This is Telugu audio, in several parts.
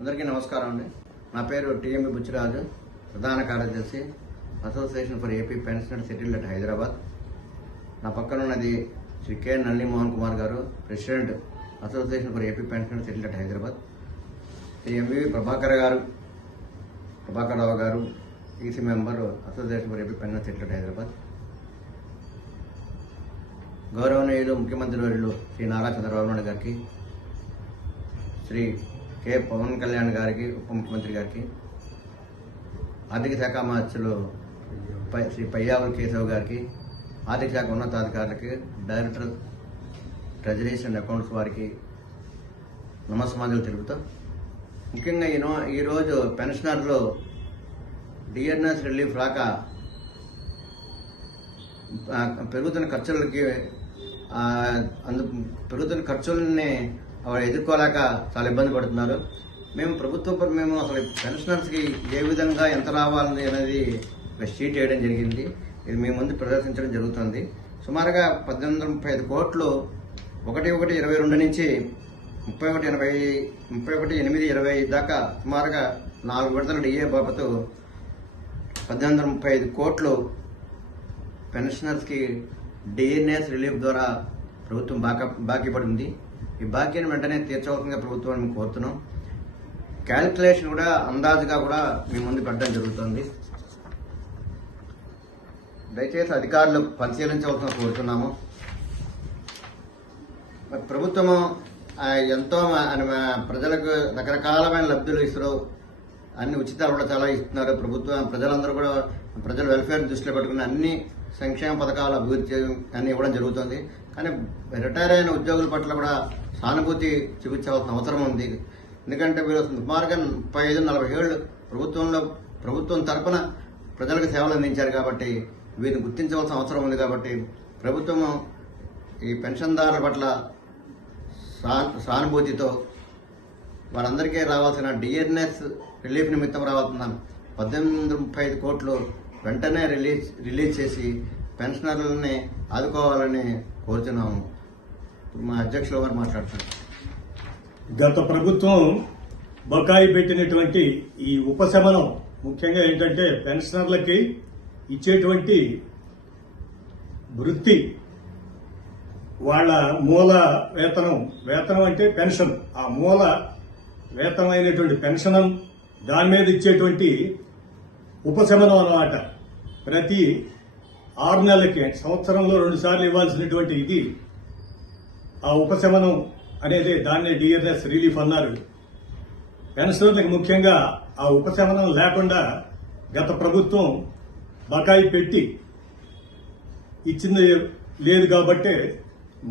అందరికీ నమస్కారం అండి. నా పేరు టిఎంబి బుచ్చిరాజు, ప్రధాన కార్యదర్శి association for AP pensioner settled at Hyderabad. నా పక్కన ఉన్నది Shri K Nalini Mohan Kumar garu, president association for AP pensioner settled at Hyderabad. Shri M V Prabhakar Rao garu, EC member association for AP pensioner settled at Hyderabad. గౌరవనీయులు ముఖ్యమంత్రి వర్యులు శ్రీ నారా చంద్రబాబు నాయుడు గారికి, శ్రీ కె పవన్ కళ్యాణ్ గారికి, ఉప ముఖ్యమంత్రి గారికి, ఆర్థిక శాఖ మంత్రులు శ్రీ పయ్యావుల కేశవ్ గారికి, ఆర్థిక శాఖ ఉన్నతాధికారులకి, డైరెక్టర్ ట్రెజరీస్ అండ్ అకౌంట్స్ వారికి నమస్కారాలు తెలుపుతూ, ముఖ్యంగా ఈరోజు పెన్షనర్లు డిఎన్ఎస్ రిలీఫ్ రాక పెరుగుతున్న ఖర్చులని ఎదుర్కోలేక చాలా ఇబ్బంది పడుతున్నారు. మేము అసలు పెన్షనర్స్కి ఏ విధంగా ఎంత రావాలని అనేది ఒక షీట్ వేయడం జరిగింది. ఇది మీ ముందు ప్రదర్శించడం జరుగుతుంది. సుమారుగా 1835 కోట్లు 1/1/22 నుంచి 31/8/20 దాకా సుమారుగా 4 విడతల డిఏ బాబతు 1835 కోట్లు పెన్షనర్స్కి డిఎన్ఎస్ రిలీఫ్ ద్వారా ప్రభుత్వం బాకీ పడింది. ఈ బాకీని వెంటనే తీర్చవలసిందిగా ప్రభుత్వాన్ని కోరుతున్నాం. క్యాలిక్యులేషన్ కూడా అందాజుగా కూడా మీ ముందు పెట్టడం జరుగుతుంది. దయచేసి అధికారులు పరిశీలించవలసిన కోరుతున్నాము. ప్రభుత్వము ఎంతో ప్రజలకు రకరకాలమైన లబ్ధులు ఇస్తారు, అన్ని ఉచితాలు కూడా చాలా ఇస్తున్నారు. ప్రజలందరూ కూడా ప్రజల వెల్ఫేర్ దృష్టిలో పెట్టుకుని అన్ని సంక్షేమ పథకాలు అభివృద్ధి అన్ని ఇవ్వడం జరుగుతుంది. కానీ రిటైర్ అయిన ఉద్యోగుల పట్ల కూడా సానుభూతి చూపించవలసిన అవసరం ఉంది. ఎందుకంటే వీళ్ళు సుమారుగా 35-40 ఏళ్ళు ప్రభుత్వం తరపున ప్రజలకు సేవలు అందించారు కాబట్టి వీరిని గుర్తించవలసిన అవసరం ఉంది. కాబట్టి ప్రభుత్వము ఈ పెన్షన్దారుల పట్ల సానుభూతితో వారందరికీ రావాల్సిన డిఎన్ఎస్ రిలీఫ్ నిమిత్తం రావాల్సిన 1835 కోట్లు వెంటనే రిలీజ్ చేసి పెన్షనర్లని ఆదుకోవాలని కోరుతున్నాము. మా అధ్యక్షుల వారు మాట్లాడుతున్నారు. గత ప్రభుత్వం బకాయి పెట్టినటువంటి ఈ ఉపశమనం ముఖ్యంగా ఏంటంటే పెన్షనర్లకి ఇచ్చేటువంటి వృత్తి, వాళ్ళ మూల వేతనం అంటే పెన్షన్, ఆ మూల వేతనమైనటువంటి పెన్షన్ దాని మీద ఇచ్చేటువంటి ఉపశమనం అన్నమాట. ప్రతి 6 నెలలకి సంవత్సరంలో 2 సార్లు ఇవ్వాల్సినటువంటి ఇది ఆ ఉపశమనం అనేది దాన్ని డిఎన్ఎస్ రిలీఫ్ అన్నారు. పెన్షనర్లకు ముఖ్యంగా ఆ ఉపశమనం లేకుండా గత ప్రభుత్వం బకాయి పెట్టి ఇచ్చింది లేదు కాబట్టి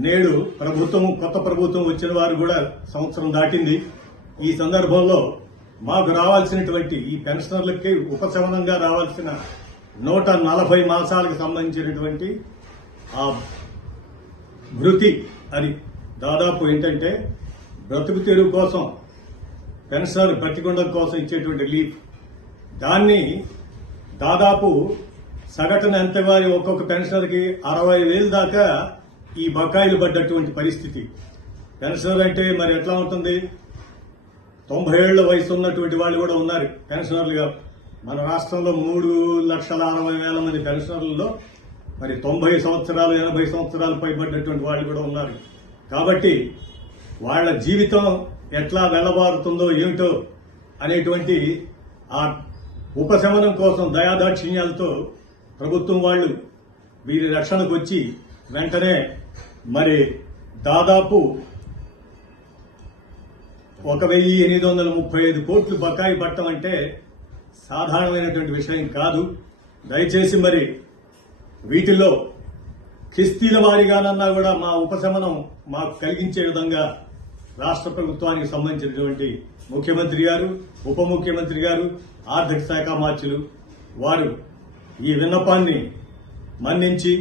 నేడు కొత్త ప్రభుత్వం వచ్చిన వారు కూడా సంవత్సరం దాటింది. ఈ సందర్భంలో మాకు రావాల్సినటువంటి ఈ పెన్షనర్లకి ఉపశమనంగా రావాల్సిన 140 మాసాలకు సంబంధించినటువంటి ఆ వృత్తి, అది దాదాపు ఏంటంటే బ్రతుకు తెరువు కోసం పెన్షనర్ బ్రతికుండడం కోసం ఇచ్చేటువంటి రిలీఫ్, దాన్ని దాదాపు సగటున ఎంతవారి ఒక్కొక్క పెన్షనర్కి 60,000 దాకా ఈ బకాయిలు పడ్డటువంటి పరిస్థితి. పెన్షనర్ అంటే మరి ఎట్లా ఉంటుంది? 90 ఏళ్ల వయసు ఉన్నటువంటి వాళ్ళు కూడా ఉన్నారు పెన్షనర్లుగా. మన రాష్ట్రంలో 3,60,000 మంది పెన్షనర్లలో మరి 90 సంవత్సరాలు 80 సంవత్సరాలు పైబడ్డటువంటి వాళ్ళు కూడా ఉన్నారు. కాబట్టి వాళ్ల జీవితం ఎట్లా వెళ్లబారుతుందో ఏమిటో అనేటువంటి ఆ ఉపశమనం కోసం దయాదాక్షిణ్యాలతో ప్రభుత్వం వాళ్ళు వీరి రక్షణకు వచ్చి వెంటనే మరి దాదాపు 1,835 కోట్లు బకాయి పట్టడం అంటే సాధారణమైనటువంటి విషయం కాదు. దయచేసి మరి వీటిల్లో కిస్తీల వారీగానన్నా కూడా మా ఉపశమనం మాకు కలిగించే విధంగా రాష్ట్ర ప్రభుత్వానికి సంబంధించినటువంటి ముఖ్యమంత్రి గారు, ఉప ముఖ్యమంత్రి గారు, ఆర్థిక శాఖ మంత్రులు వారు ఈ విన్నపాన్ని మన్నించి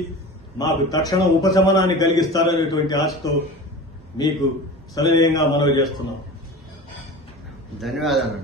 మాకు తక్షణ ఉపశమనాన్ని కలిగిస్తారనేటువంటి ఆశతో మీకు సవినయంగా మనవి చేస్తున్నాం. ధన్యవాదాలు.